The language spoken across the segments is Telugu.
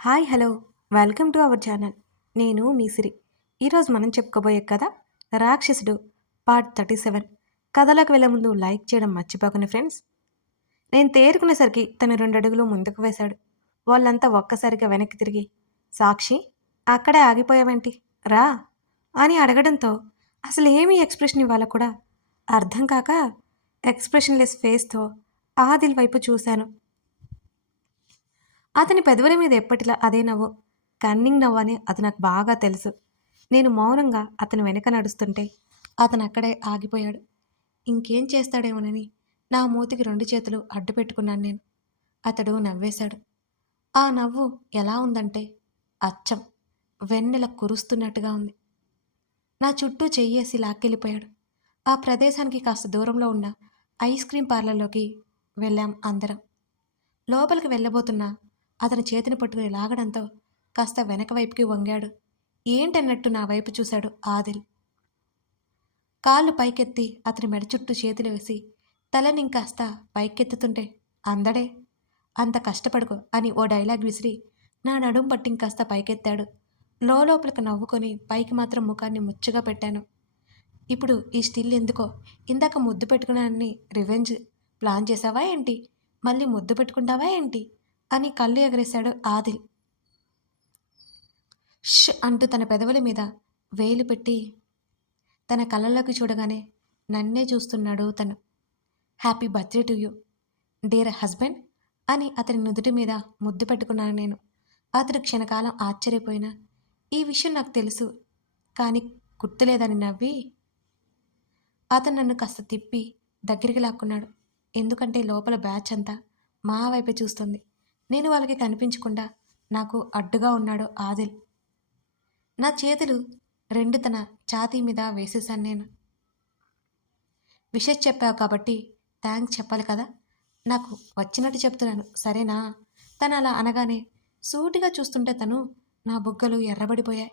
Hi hello welcome to our channel. నేను మీ సిరి. ఈరోజు మనం చెప్పుకోబోయే కథ రాక్షసుడు పార్ట్ 37. కథలోకి వెళ్ళే ముందు లైక్ చేయడం మర్చిపోకండి ఫ్రెండ్స్. నేను తేరుకునేసరికి తను 2 అడుగులు ముందుకు వేశాడు. వాళ్ళంతా ఒక్కసారిగా వెనక్కి తిరిగి, సాక్షి అక్కడే ఆగిపోయావేంటి, రా అని అడగడంతో అసలు ఏమీ ఎక్స్ప్రెషన్ ఇవ్వాలో కూడా అర్థం కాక ఎక్స్ప్రెషన్లెస్ ఫేస్తో ఆదిల్ వైపు చూశాను. అతని పెదవుల మీద ఎప్పటిలా అదే నవ్వు, కన్నింగ్ నవ్వు అని అది నాకు బాగా తెలుసు. నేను మౌనంగా అతని వెనక నడుస్తుంటే అతను అక్కడే ఆగిపోయాడు. ఇంకేం చేస్తాడేమోనని నా మూతికి 2 చేతులు అడ్డు పెట్టుకున్నాను నేను. అతడు నవ్వేశాడు. ఆ నవ్వు ఎలా ఉందంటే అచ్చం వెన్నెల కురుస్తున్నట్టుగా ఉంది. నా చుట్టూ చెయ్యేసి లాక్కెళ్ళిపోయాడు. ఆ ప్రదేశానికి కాస్త దూరంలో ఉన్న ఐస్ క్రీం పార్లర్లోకి వెళ్ళాం అందరం. లోపలికి వెళ్ళబోతున్నా అతని చేతిని పట్టుకుని లాగడంతో కాస్త వెనక వైపుకి వంగాడు. ఏంటన్నట్టు నా వైపు చూశాడు ఆదిల్. కాళ్ళు పైకెత్తి అతని మెడ చుట్టూ చేతులు వేసి తలని ఇంకాస్త పైకెత్తుతుంటే, అందడే అంత కష్టపడుకో అని ఓ డైలాగ్ విసిరి నా నడుం పట్టి ఇంకాస్త పైకెత్తాడు. లోపలికి నవ్వుకొని పైకి మాత్రం ముఖాన్ని ముచ్చుగా పెట్టాను. ఇప్పుడు ఈ స్టిల్ ఎందుకో, ఇందాక ముద్దు పెట్టుకున్నానని రివెంజ్ ప్లాన్ చేసావా ఏంటి, మళ్ళీ ముద్దు పెట్టుకుంటావా ఏంటి అని కళ్ళు ఎగరేశాడు ఆదిల్. ష్ అంటూ తన పెదవుల మీద వేలు పెట్టి తన కళ్ళలోకి చూడగానే నన్నే చూస్తున్నాడు తను. Happy birthday to you dear husband అని అతని నుదుటి మీద ముద్దు పెట్టుకున్నాను నేను. అతడు క్షణకాలం ఆశ్చర్యపోయినా, ఈ విషయం నాకు తెలుసు కానీ గుర్తులేదని నవ్వి అతను నన్ను కాస్త తిప్పి దగ్గరికి లాక్కున్నాడు. ఎందుకంటే లోపల బ్యాచ్ అంతా మా వైపే చూస్తుంది. నేను వాళ్ళకి కనిపించకుండా నాకు అడ్డుగా ఉన్నాడు ఆదిల్. నా చేతులు 2 తన ఛాతీ మీద వేసేశాను నేను. విషెస్ చెప్పావు కాబట్టి థ్యాంక్స్ చెప్పాలి కదా, నాకు వచ్చినట్టు చెప్తున్నాను సరేనా. తను అలా అనగానే సూటిగా చూస్తుంటే తను నా బుగ్గలు ఎర్రబడిపోయాయి.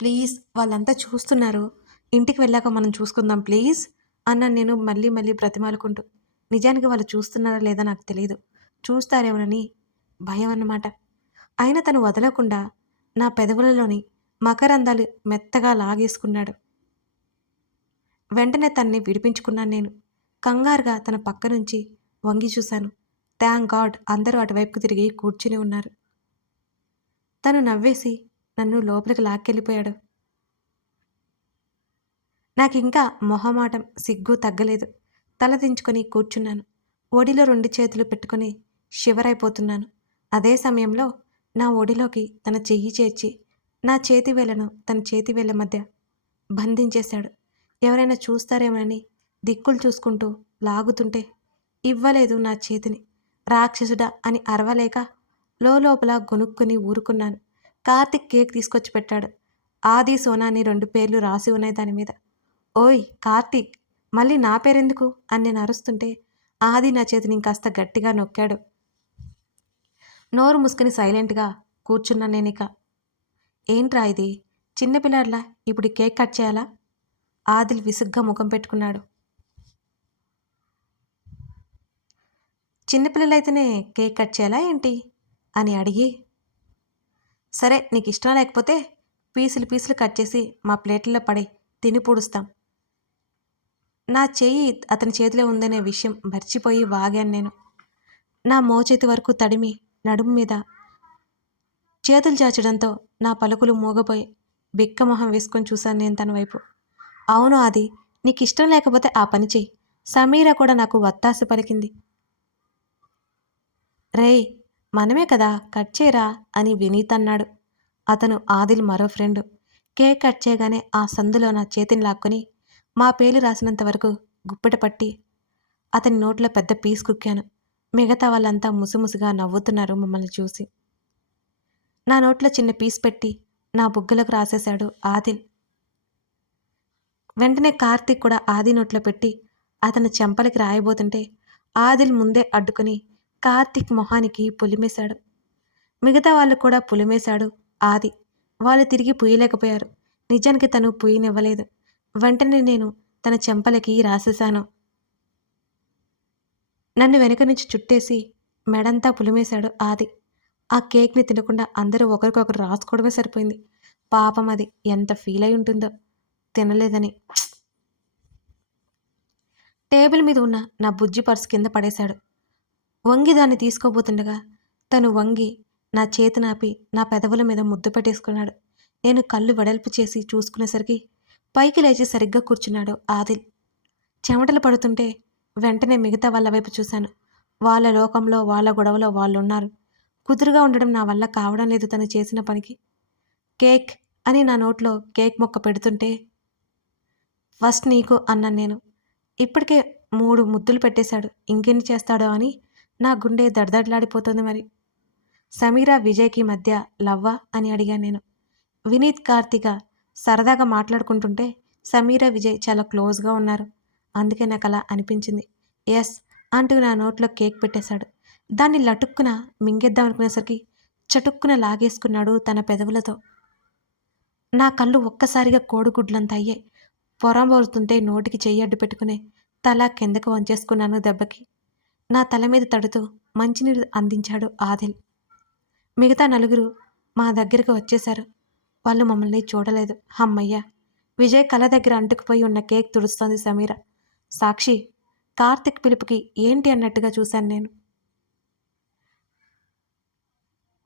ప్లీజ్ వాళ్ళంతా చూస్తున్నారు, ఇంటికి వెళ్ళాక మనం చూసుకుందాం ప్లీజ్ అన్నాను నేను మళ్ళీ మళ్ళీ బ్రతిమాలుకుంటూ. నిజానికి వాళ్ళు చూస్తున్నారా లేదా నాకు తెలియదు, చూస్తారేమోనని భయం అన్నమాట. అయినా తను వదలకుండా నా పెదవులలోని మకరందాలు మెత్తగా లాగేసుకున్నాడు. వెంటనే తన్ని విడిపించుకున్నాను నేను. కంగారుగా తన పక్క నుంచి వంగి చూశాను. థ్యాంక్ గాడ్ అందరూ అటువైపుకు తిరిగి కూర్చుని ఉన్నారు. తను నవ్వేసి నన్ను లోపలికి లాక్కెళ్ళిపోయాడు. నాకింకా మొహమాటం సిగ్గు తగ్గలేదు. తల దించుకొని కూర్చున్నాను. ఒడిలో 2 చేతులు పెట్టుకొని షివరైపోతున్నాను. అదే సమయంలో నా ఒడిలోకి తన చెయ్యి చేర్చి నా చేతివేళ్లను తన చేతివేళ్ల మధ్య బంధించేశాడు. ఎవరైనా చూస్తారేమోనని దిక్కులు చూసుకుంటూ లాగుతుంటే ఇవ్వలేదు నా చేతిని. రాక్షసుడా అని అరవలేక లోపల గొనుక్కుని ఊరుకున్నాను. కార్తిక్ కేక్ తీసుకొచ్చి పెట్టాడు. ఆది సోనా అని 2 పేర్లు రాసి ఉన్నాయి దాని మీద. ఓయ్ కార్తీక్, మళ్ళీ నా పేరెందుకు అని నేను అరుస్తుంటే ఆది నా చేతిని ఇంకాస్త గట్టిగా నొక్కాడు. నోరు మూసుకొని సైలెంట్గా కూర్చున్నా నేనిక. ఏంట్రా ఇది, చిన్నపిల్లాడిలా ఇప్పుడు కేక్ కట్ చేయాలా? ఆదిల్ విసుగ్గా ముఖం పెట్టుకున్నాడు. చిన్నపిల్లలైతేనే కేక్ కట్ చేయాలా ఏంటి అని అడిగి, సరే నీకు ఇష్టం లేకపోతే పీసులు పీసులు కట్ చేసి మా ప్లేట్లలో పడి తిని పూడుస్తాం. నా చెయ్యి అతని చేతిలో ఉందనే విషయం మర్చిపోయి వాగాను నేను. నా మోచేతి వరకు తడిమి నడుము మీద చేతులు చాచడంతో నా పలుకులు మూగపోయి బిక్కమొహం వేసుకొని చూశాను నేను తన వైపు. అవును ఆది, నీకు ఇష్టం లేకపోతే ఆ పని చెయ్యి, సమీర కూడా నాకు వత్తాసు పలికింది. రేయ్ మనమే కదా కట్ చేయరా అని వినీత్ అన్నాడు. అతను ఆదిల్ మరో ఫ్రెండు. కేక్ కట్ చేయగానే ఆ సందులో నా చేతిని లాక్కొని మా పేర్లు రాసినంత వరకు గుప్పెట పట్టి అతని నోట్లో పెద్ద పీస్ కుక్కాను. మిగతా వాళ్ళంతా ముసిముసిగా నవ్వుతున్నారు మమ్మల్ని చూసి. నా నోట్లో చిన్న పీస్ పెట్టి నా బుగ్గలకు రాసేశాడు ఆదిల్. వెంటనే కార్తీక్ కూడా ఆది నోట్లో పెట్టి అతని చెంపలకి రాయబోతుంటే ఆదిల్ ముందే అడ్డుకుని కార్తీక్ మొహానికి పులిమేశాడు. మిగతా వాళ్ళు కూడా పులిమేశాడు ఆది. వాళ్ళు తిరిగి పుయ్యలేకపోయారు. నిజానికి తను పుయ్యనివ్వలేదు. వెంటనే నేను తన చెంపలకి రాసేశాను. నన్ను వెనుక నుంచి చుట్టేసి మెడంతా పులిమేశాడు ఆది. ఆ కేక్‌ని తినకుండా అందరూ ఒకరికొకరు రాసుకోవడమే సరిపోయింది. పాపం అది ఎంత ఫీల్ అయి ఉంటుందో తినలేదని. టేబుల్ మీద ఉన్న నా బుజ్జి పర్స్ కింద పడేశాడు. వంగి దాన్ని తీసుకోబోతుండగా తను వంగి నా చేతినాపి నా పెదవుల మీద ముద్దు పెట్టేసుకున్నాడు. నేను కళ్ళు వెడల్పు చేసి చూసుకునేసరికి పైకి లేచి సరిగ్గా కూర్చున్నాడు ఆదిల్. చెమటలు పడుతుంటే వెంటనే మిగతా వాళ్ళ వైపు చూశాను. వాళ్ళ లోకంలో, వాళ్ళ గొడవలో వాళ్ళున్నారు. కుదురుగా ఉండడం నా వల్ల కావడం లేదు తను చేసిన పనికి. కేక్ అని నా నోట్లో కేక్ మొక్క పెడుతుంటే ఫస్ట్ నీకు అన్నాను నేను. ఇప్పటికే 3 ముద్దులు పెట్టేశాడు. ఇంకెన్ని చేస్తాడో అని నా గుండె దడదడలాడిపోతుంది మరి. సమీరా, విజయ్‌కి మధ్య లవ్వా అని అడిగాను నేను. వినీత్, కార్తీక సరదాగా మాట్లాడుకుంటుంటే సమీరా, విజయ్ చాలా క్లోజ్‌గా ఉన్నారు. అందుకే నాకలా అనిపించింది. యెస్ అంటూ నా నోట్లో కేక్ పెట్టేశాడు. దాన్ని లటుక్కున మింగేద్దాం అనుకునేసరికి చటుక్కున లాగేసుకున్నాడు తన పెదవులతో. నా కళ్ళు ఒక్కసారిగా కోడిగుడ్లంత అయ్యాయి. పొరబోరుతుంటే నోటికి చెయ్యి అడ్డు పెట్టుకుని తల కిందకు వంచేసుకున్నాను దెబ్బకి. నా తల మీద తడుతూ మంచినీరు అందించాడు ఆదిల్. మిగతా నలుగురు మా దగ్గరికి వచ్చేశారు. వాళ్ళు మమ్మల్ని చూడలేదు. హమ్మయ్య! విజయ్ కళ్ళ దగ్గర అంటుకుపోయి ఉన్న కేక్ తుడుస్తోంది సమీర. సాక్షి, కార్తిక్ పిలుపుకి ఏంటి అన్నట్టుగా చూశాను నేను.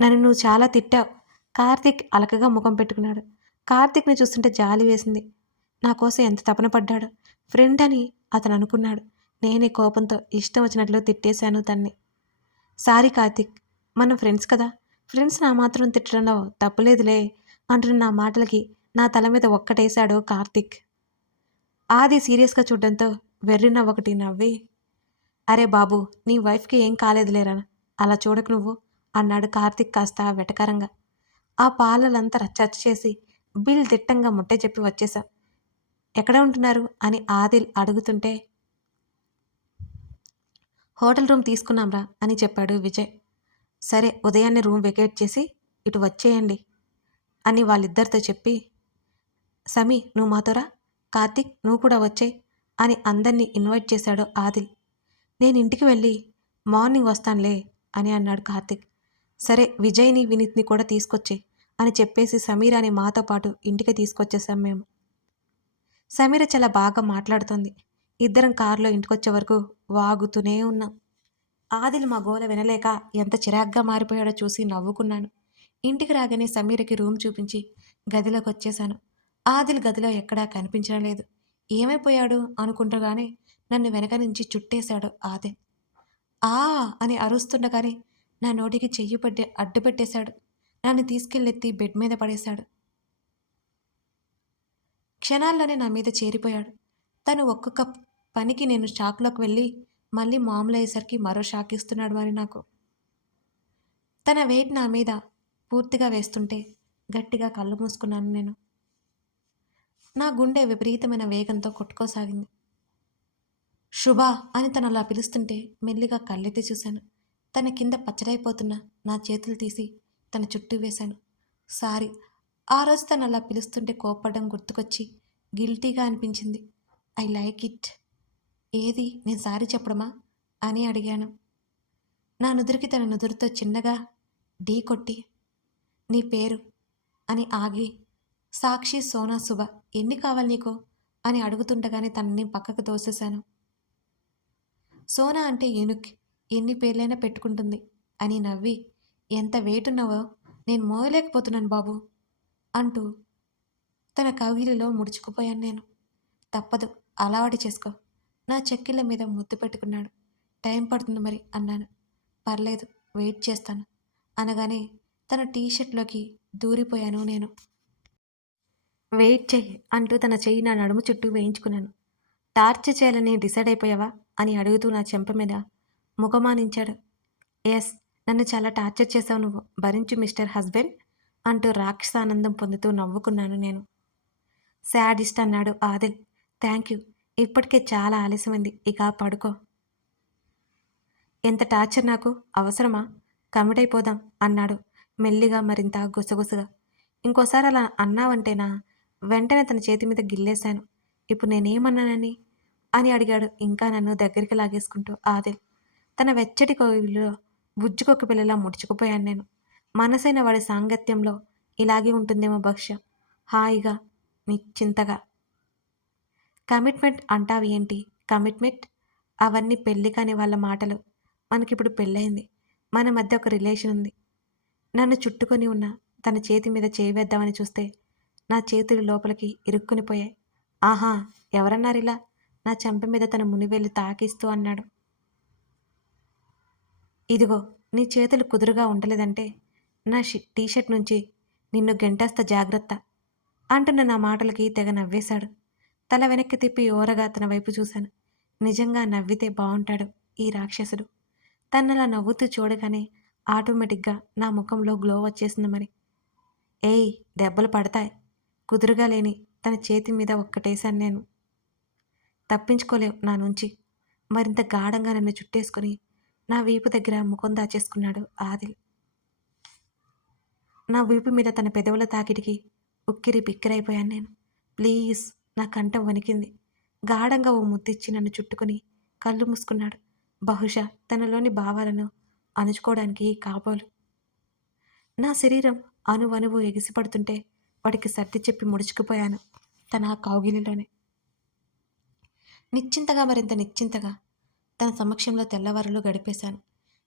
నన్ను నువ్వు చాలా తిట్టావు. కార్తిక్ అలకగా ముఖం పెట్టుకున్నాడు. కార్తిక్‌ని చూస్తుంటే జాలి వేసింది. నా కోసం ఎంత తపన పడ్డాడో. ఫ్రెండ్ అని అతను అనుకున్నాడు. నేనే కోపంతో ఇష్టం వచ్చినట్లు తిట్టేశాను తన్ని. సారీ కార్తిక్, మనం ఫ్రెండ్స్ కదా. ఫ్రెండ్స్‌ని ఆ మాత్రం తిట్టడంలో తప్పులేదులే అంటున్న నా మాటలకి నా తల మీద ఒక్కటేశాడు కార్తిక్. ఆది సీరియస్‌గా చూడడంతో వెర్రి నవ్వొకటి నవ్వి, అరే బాబు, నీ వైఫ్‌కి ఏం కాలేదులేరా, అలా చూడకు నువ్వు అన్నాడు కార్తిక్ కాస్త వెటకారంగా. ఆ పాలలంతా రచ్చరచ్చ చేసి బిల్ దిట్టంగా ముట్టే చెప్పి వచ్చేశాం. ఎక్కడ ఉంటున్నారు అని ఆదిల్ అడుగుతుంటే హోటల్ రూమ్ తీసుకున్నాంరా అని చెప్పాడు విజయ్. సరే, ఉదయాన్నే రూమ్ వెకేట్ చేసి ఇటు వచ్చేయండి అని వాళ్ళిద్దరితో చెప్పి, సమీ నువ్వు మాతోరా, కార్తిక్ నువ్వు కూడా వచ్చేయ్ అని అందరినీ ఇన్వైట్ చేశాడు ఆదిల్. నేను ఇంటికి వెళ్ళి మార్నింగ్ వస్తానులే అని అన్నాడు కార్తిక్. సరే, విజయ్ని, వినీత్ని కూడా తీసుకొచ్చేయ్ అని చెప్పేసి సమీరాని మాతో పాటు ఇంటికి తీసుకొచ్చేసాం మేము. సమీర చాలా బాగా మాట్లాడుతోంది. ఇద్దరం కారులో ఇంటికొచ్చే వరకు వాగుతూనే ఉన్నాం. ఆదిల్ మా గోల వినలేక ఎంత చిరాగ్గా మారిపోయాడో చూసి నవ్వుకున్నాను. ఇంటికి రాగానే సమీరకి రూమ్ చూపించి గదిలోకి వచ్చేశాను. ఆదిల్ గదిలో ఎక్కడా కనిపించడం లేదు. ఏమైపోయాడు అనుకుంటగానే నన్ను వెనక నుంచి చుట్టేశాడు ఆదిల్. ఆ అని అరుస్తుండగానే నా నోటికి చెయ్యి పట్టి అడ్డు పెట్టేశాడు. నన్ను తీసుకెళ్ళెత్తి బెడ్ మీద పడేశాడు. క్షణాల్లోనే నా మీద చేరిపోయాడు. తను ఒక్కొక్క పనికి నేను షాక్లోకి వెళ్ళి మళ్ళీ మామూలయ్యేసరికి మరో షాక్ ఇస్తున్నాడు మరి నాకు. తన వెయిట్ నా మీద పూర్తిగా వేస్తుంటే గట్టిగా కళ్ళు మూసుకున్నాను నేను. నా గుండె విపరీతమైన వేగంతో కొట్టుకోసాగింది. శుభ అని తను అలా పిలుస్తుంటే మెల్లిగా కళ్ళెత్తి చూశాను. తన కింద పచ్చడైపోతున్న నా చేతులు తీసి తన చుట్టూ వేశాను. సారీ, ఆ రోజు తను అలా పిలుస్తుంటే కోప్పడడం గుర్తుకొచ్చి గిల్టీగా అనిపించింది. I like it. ఏది నేను సారీ చెప్పడమా అని అడిగాను. నా నుదురికి తన నుదురుతో చిన్నగా ఢీ కొట్టి, నీ పేరు అని ఆగి, సాక్షి, సోనా, శుభ ఎన్ని కావాలి నీకు అని అడుగుతుండగానే తనని పక్కకు తోసేశాను. సోనా అంటే ఏనుక్, ఎన్ని పేర్లైనా పెట్టుకుంటుంది అని నవ్వి, ఎంత వెయిట్ ఉన్నావో నేను మోయలేకపోతున్నాను బాబు అంటూ తన కౌగిలిలో ముడుచుకుపోయాను నేను. తప్పదు, అలవాటు చేసుకో. నా చెక్కిళ్ళ మీద ముద్దు పెట్టుకున్నాడు. టైం పడుతుంది మరి అన్నాను. పర్లేదు, వెయిట్ చేస్తాను అనగానే తన టీషర్ట్లోకి దూరిపోయాను నేను. వెయిట్ చెయ్యి అంటూ తన చెయ్యి నా నడుము చుట్టూ వేయించుకున్నాను. టార్చర్ చేయాలని డిసైడ్ అయిపోయావా అని అడుగుతూ నా చెంప మీద ముఖమానించాడు. ఎస్, నన్ను చాలా టార్చర్ చేశావు నువ్వు, భరించు మిస్టర్ హస్బెండ్ అంటూ రాక్షసానందం పొందుతూ నవ్వుకున్నాను నేను. శాడిస్ట్ అన్నాడు ఆదిల్. థ్యాంక్ యూ, ఇప్పటికే చాలా ఆలస్యమైంది, ఇక పడుకో. ఎంత టార్చర్ నాకు అవసరమా, కమిట్ అయిపోదాం అన్నాడు మెల్లిగా, మరింత గుసగుసగా. ఇంకోసారి అలా అన్నావంటేనా వెంటనే తన చేతి మీద గిల్లేశాను. ఇప్పుడు నేనేమన్నానని అని అడిగాడు ఇంకా నన్ను దగ్గరికి లాగేసుకుంటూ ఆదిల్. తన వెచ్చటి కోవిలిలో బుజ్జుకొక్క పిల్లలా ముడుచుకుపోయాను నేను. మనసైన వాడి సాంగత్యంలో ఇలాగే ఉంటుందేమో బహుశా. హాయిగా, నిశ్చింతగా. కమిట్మెంట్ అంటావి ఏంటి? కమిట్మెంట్? అవన్నీ పెళ్లి కాని వాళ్ళ మాటలు. మనకిప్పుడు పెళ్ళయింది. మన మధ్య ఒక రిలేషన్ ఉంది. నన్ను చుట్టుకొని ఉన్న తన చేతి మీద చేయి వేద్దామని చూస్తే నా చేతులు లోపలికి ఇరుక్కుని పోయాయి. ఆహా! ఎవరన్నారిలా? నా చెంప మీద తన మునివేళ్ళు తాకిస్తూ అన్నాడు. ఇదిగో, నీ చేతులు కుదురుగా ఉండలేదంటే నా టీషర్ట్ నుంచి నిన్ను గెంటేస్తా జాగ్రత్త అంటున్న నా మాటలకి తెగ నవ్వేశాడు. తల వెనక్కి తిప్పి ఓరగా తన వైపు చూశాను. నిజంగా నవ్వితే బావుంటాడు ఈ రాక్షసుడు. తనలా నవ్వుతూ చూడగానే ఆటోమేటిక్గా నా ముఖంలో గ్లో వచ్చేసింది మరి. ఏయ్, దెబ్బలు పడతాయి. కుదురుగా లేని తన చేతి మీద ఒక్కటేశాను నేను. తప్పించుకోలేవు నా నుంచి. మరింత గాఢంగా నన్ను చుట్టేసుకుని నా వీపు దగ్గర ముఖం దాచేసుకున్నాడు ఆదిల్. నా వీపు మీద తన పెదవుల తాకిడికి ఉక్కిరి బిక్కిరైపోయాను నేను. ప్లీజ్, నా కంఠం వణికింది. గాఢంగా ఓ ముద్దిచ్చి నన్ను చుట్టుకుని కళ్ళు మూసుకున్నాడు. బహుశా తనలోని భావాలను అణుచుకోవడానికి కాబోలు. నా శరీరం అణువణువు ఎగిసిపడుతుంటే వాడికి సర్ది చెప్పి ముడుచుకుపోయాను తన కౌగిలిలోనే. నిశ్చింతగా, మరింత నిశ్చింతగా తన సమక్షంలో తెల్లవారులు గడిపేశాను.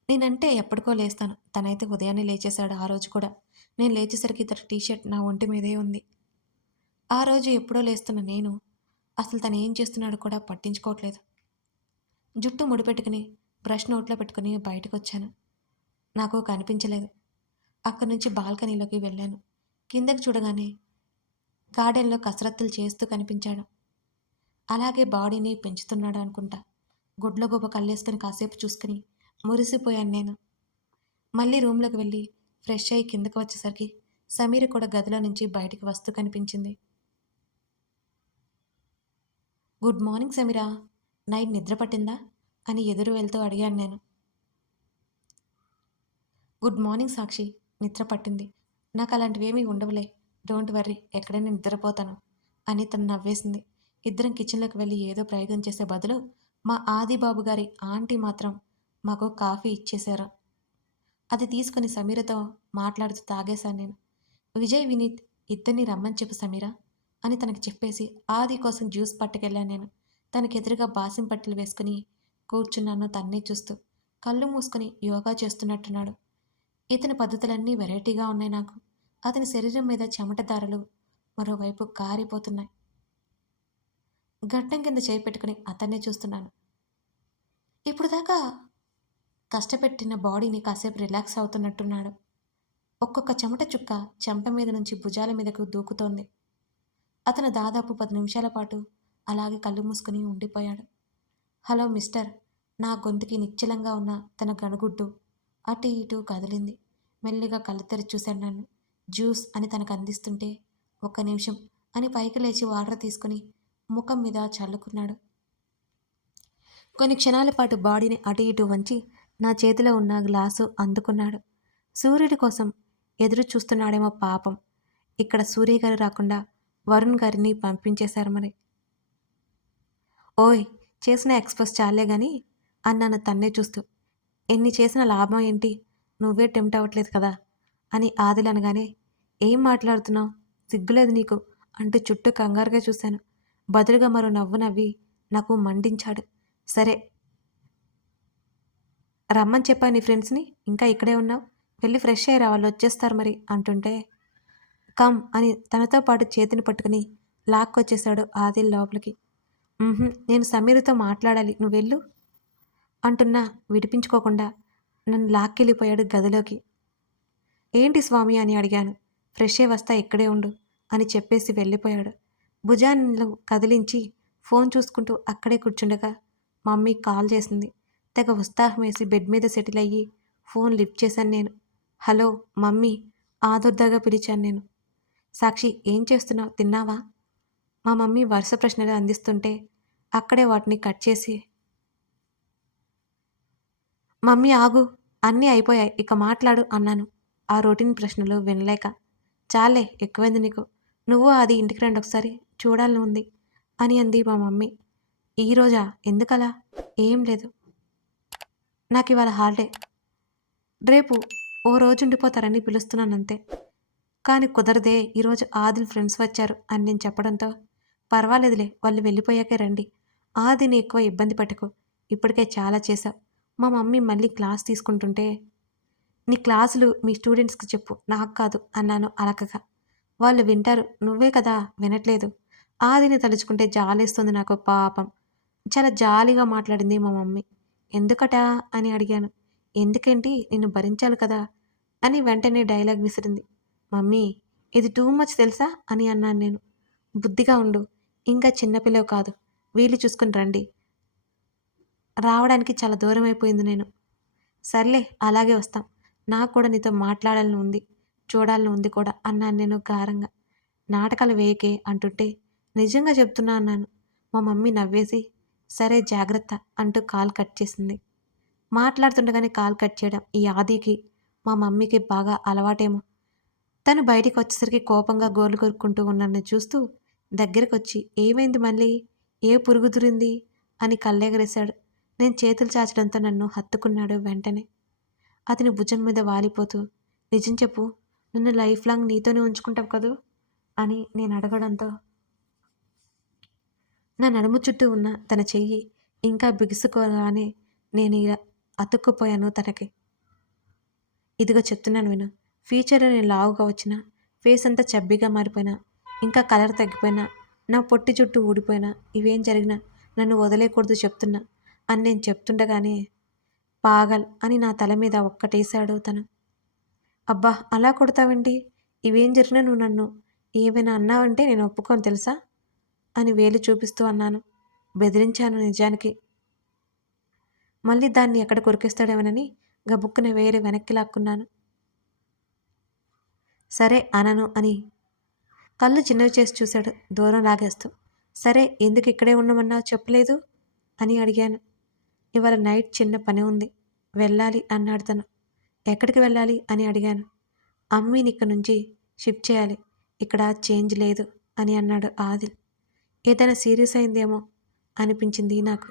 నేనంటే ఎప్పటికో లేస్తాను. తనైతే ఉదయాన్నే లేచేశాడు. ఆ రోజు కూడా నేను లేచేసరికి తన టీషర్ట్ నా ఒంటి మీదే ఉంది. ఆ రోజు ఎప్పుడో లేస్తున్న నేను అసలు తను ఏం చేస్తున్నాడో కూడా పట్టించుకోవట్లేదు. జుట్టు ముడిపెట్టుకుని బ్రష్ నోట్లో పెట్టుకుని బయటకు వచ్చాను. నాకు కనిపించలేదు. అక్కడి నుంచి బాల్కనీలోకి వెళ్ళాను. కిందకి చూడగానే గార్డెన్లో కసరత్తులు చేస్తూ కనిపించాడు. అలాగే బాడీని పెంచుతున్నాడు అనుకుంటా. గుడ్ల గొప్ప కళ్ళేసుకుని కాసేపు చూసుకుని మురిసిపోయాను నేను. మళ్ళీ రూమ్లోకి వెళ్ళి ఫ్రెష్ అయ్యి కిందకు వచ్చేసరికి సమీర కూడా గదిలో నుంచి బయటికి వస్తూ కనిపించింది. గుడ్ మార్నింగ్ సమీరా, నైట్ నిద్ర పట్టిందా అని ఎదురు వెళ్తూ అడిగాను నేను. గుడ్ మార్నింగ్ సాక్షి, నిద్ర పట్టింది. నాకు అలాంటివేమీ ఉండవులే, డోంట్ వర్రీ, ఎక్కడైనా నిద్రపోతాను అని తను నవ్వేసింది. ఇద్దరం కిచెన్లోకి వెళ్ళి ఏదో ప్రయోగం చేసే బదులు మా ఆదిబాబు గారి ఆంటీ మాత్రం మాకు కాఫీ ఇచ్చేశారు. అది తీసుకుని సమీరతో మాట్లాడుతూ తాగేశాను నేను. విజయ్, వినీత్ ఇద్దరిని రమ్మని చెప్పు సమీర అని తనకి చెప్పేసి ఆది కోసం జ్యూస్ పట్టుకెళ్ళాను నేను. తనకి ఎదురుగా బాసిం పట్టెలు వేసుకుని కూర్చున్నాను తన్నే చూస్తూ. కళ్ళు మూసుకొని యోగా చేస్తున్నట్టున్నాడు. ఇతని పద్ధతులన్నీ వెరైటీగా ఉన్నాయి నాకు. అతని శరీరం మీద చెమటదారలు మరోవైపు కారిపోతున్నాయి. గడ్డం కింద చేయి పెట్టుకుని అతన్నే చూస్తున్నాను. ఇప్పుడు దాకా కష్టపెట్టిన బాడీని కాసేపు రిలాక్స్ అవుతున్నట్టున్నాడు. ఒక్కొక్క చెమట చుక్క చెంప మీద నుంచి భుజాల మీదకు దూకుతోంది. అతను దాదాపు 10 నిమిషాల పాటు అలాగే కళ్ళు మూసుకుని ఉండిపోయాడు. హలో మిస్టర్, నా గొంతుకి నిశ్చలంగా ఉన్న తన గనుగుడ్డు అటు ఇటు కదిలింది. మెల్లిగా కళ్ళు తెరిచి చూశాడు నన్ను. జ్యూస్ అని తనకు అందిస్తుంటే ఒక్క నిమిషం అని పైకి లేచి వాటర్ తీసుకుని ముఖం మీద చల్లుకున్నాడు. కొన్ని క్షణాల పాటు బాడీని అటు ఇటు వంచి నా చేతిలో ఉన్న గ్లాసు అందుకున్నాడు. సూర్యుడి కోసం ఎదురు చూస్తున్నాడేమో పాపం. ఇక్కడ సూర్య గారు రాకుండా వరుణ్ గారిని పంపించేశారు మరి. ఓయ్, చేసిన ఎక్స్‌ప్రెస్ చాలే గాని అన్నాను తన్నే చూస్తూ. ఎన్ని చేసిన లాభం ఏంటి? నువ్వే టెంప్ట్ అవ్వట్లేదు కదా అని ఆదిల్ అనగానే, ఏం మాట్లాడుతున్నావు? సిగ్గులేదు నీకు అంటూ చుట్టూ కంగారుగా చూశాను. బదులుగా మరో నవ్వు నవ్వి నాకు మండించాడు. సరే, రమ్మని చెప్పావు నీ ఫ్రెండ్స్ని, ఇంకా ఇక్కడే ఉన్నావు, వెళ్ళి ఫ్రెష్ అయ్యి రా, వాళ్ళు వచ్చేస్తారు మరి అంటుంటే, కమ్ అని తనతో పాటు చేతిని పట్టుకుని లాక్కొచ్చేశాడు ఆదిల్ లోపలికి. నేను సమీర్తో మాట్లాడాలి, నువ్వు వెళ్ళు అంటున్నా విడిపించుకోకుండా నన్ను లాక్కెళ్ళిపోయాడు గదిలోకి. ఏంటి స్వామి అని అడిగాను. ఫ్రెష్ అయ్యి వస్తా, ఇక్కడే ఉండు అని చెప్పేసి వెళ్ళిపోయాడు. భుజాన్ని కదిలించి ఫోన్ చూసుకుంటూ అక్కడే కూర్చుండగా మమ్మీ కాల్ చేసింది. తెగ ఉత్సాహం వేసి బెడ్ మీద సెటిల్ అయ్యి ఫోన్ లిఫ్ట్ చేశాను నేను. హలో మమ్మీ, ఆదుర్దాగా పిలిచాను నేను. సాక్షి, ఏం చేస్తున్నావు, తిన్నావా? మా మమ్మీ వరుస ప్రశ్నలు అందిస్తుంటే అక్కడే వాటిని కట్ చేసి, మమ్మీ ఆగు, అన్నీ అయిపోయాయి, ఇక మాట్లాడు అన్నాను. ఆ రొటీన్ ప్రశ్నలు వినలేక. చాలే, ఎక్కువైంది నీకు, నువ్వు అది ఇంటికి రండి ఒకసారి, చూడాలని ఉంది అని అంది మా మమ్మీ. ఈరోజా, ఎందుకలా? ఏం లేదు, నాకు ఇవాళ హాలిడే, రేపు ఓ రోజు ఉండిపోతారని పిలుస్తున్నానంతే. కానీ కుదరదే, ఈరోజు ఆదిల్ ఫ్రెండ్స్ వచ్చారు అని నేను చెప్పడంతో, పర్వాలేదులే వాళ్ళు వెళ్ళిపోయాకే రండి. ఆదిని ఎక్కువ ఇబ్బంది పెట్టకు. ఇప్పటికే చాలా చేశావు. మా మమ్మీ మళ్ళీ క్లాస్ తీసుకుంటుంటే, నీ క్లాసులు మీ స్టూడెంట్స్కి చెప్పు, నాకు కాదు అన్నాను అలకగా. వాళ్ళు వింటారు, నువ్వే కదా వినట్లేదు. ఆదిని తలుచుకుంటే జాలేస్తుంది నాకు పాపం. చాలా జాలిగా మాట్లాడింది మా మమ్మీ. ఎందుకట అని అడిగాను. ఎందుకేంటి, నిన్ను భరించాలి కదా అని వెంటనే డైలాగ్ విసిరింది. మమ్మీ, ఇది టూ మచ్ తెలుసా అని అన్నాను నేను. బుద్ధిగా ఉండు, ఇంకా చిన్నపిల్లవు కాదు, వీలు చూసుకుని రండి. రావడానికి చాలా దూరం అయిపోయింది నేను. సర్లే అలాగే వస్తాం. నాకు కూడా నీతో మాట్లాడాలని ఉంది, చూడాలని ఉంది కూడా అన్నాను నేను గారంగా. నాటకాలు వేయకే అంటుంటే, నిజంగా చెప్తున్నా అన్నాను. మా మమ్మీ నవ్వేసి, సరే జాగ్రత్త అంటూ కాల్ కట్ చేసింది. మాట్లాడుతుండగానే కాల్ కట్ చేయడం ఈ ఆదికి మా మమ్మీకి బాగా అలవాటేమో. తను బయటికి వచ్చేసరికి కోపంగా గోర్లు కొరుక్కుంటూ నన్ను చూస్తూ దగ్గరకొచ్చి, ఏమైంది మళ్ళీ, ఏ పురుగు దురింది అని కళ్ళెగరేశాడు. నేను చేతులు చాచడంతో నన్ను హత్తుకున్నాడు వెంటనే. అతని భుజం మీద వాలిపోతూ, నిజం చెప్పు, నన్ను లైఫ్ లాంగ్ నీతోనే ఉంచుకుంటావు కదూ అని నేను అడగడంతో, నా నడుము చుట్టూ ఉన్న తన చెయ్యి ఇంకా బిగుసుకోగానే నేను ఇలా అతుక్కుపోయాను తనకి. ఇదిగో చెప్తున్నాను విను. ఫ్యూచర్‌లో నేను లావుగా వచ్చినా, ఫేస్ అంతా చబ్బీగా మారిపోయినా, ఇంకా కలర్ తగ్గిపోయినా, నా పొట్టి జుట్టు ఊడిపోయినా, ఇవేం జరిగినా నన్ను వదిలేయకూడదు చెప్తున్నా అని నేను చెప్తుండగానే, పాగల్ అని నా తల మీద ఒక్కటేశాడు తను. అబ్బా! అలా కొడతావేంటి? ఇవేం జరిగినా నువ్వు నన్ను ఏమైనా అన్నావంటే నేను ఒప్పుకోను తెలుసా అని వేలు చూపిస్తూ అన్నాను. బెదిరించాను నిజానికి. మళ్ళీ దాన్ని ఎక్కడ కొరికేస్తాడేమోనని గబుక్కున వేలు వెనక్కి లాక్కున్నాను. సరే అనను అని కళ్ళు చిన్నవి చేసి చూశాడు దూరం లాగేస్తూ. సరే, ఎందుకు ఇక్కడే ఉండమన్నావు చెప్పలేదు అని అడిగాను. ఇవాళ నైట్ చిన్న పని ఉంది, వెళ్ళాలి అన్నాడు తను. ఎక్కడికి వెళ్ళాలి అని అడిగాను. అమ్మీని ఇక్కడ నుంచి షిఫ్ట్ చేయాలి, ఇక్కడ చేంజ్ లేదు అని అన్నాడు ఆదిల్. ఏదైనా సీరియస్ అయిందేమో అనిపించింది నాకు.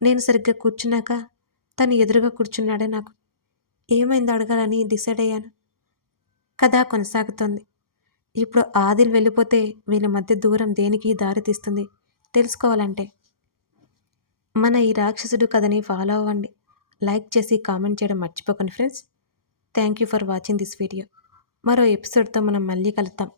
నేను సరిగ్గా కూర్చున్నాక తను ఎదురుగా కూర్చున్నాడే నాకు. ఏమైందో అడగాలని డిసైడ్ అయ్యాను. కథ కొనసాగుతోంది. ఇప్పుడు ఆదిల్ వెళ్ళిపోతే వీళ్ళ మధ్య దూరం దేనికి దారి తీస్తుంది తెలుసుకోవాలంటే మన ఈ రాక్షసుడు కథని ఫాలో అవ్వండి. లైక్ చేసి కామెంట్ చేయడం మర్చిపోకండి friends. Thank you for watching this video. మరో ఎపిసోడ్తో మనం మళ్ళీ కలుద్దాం.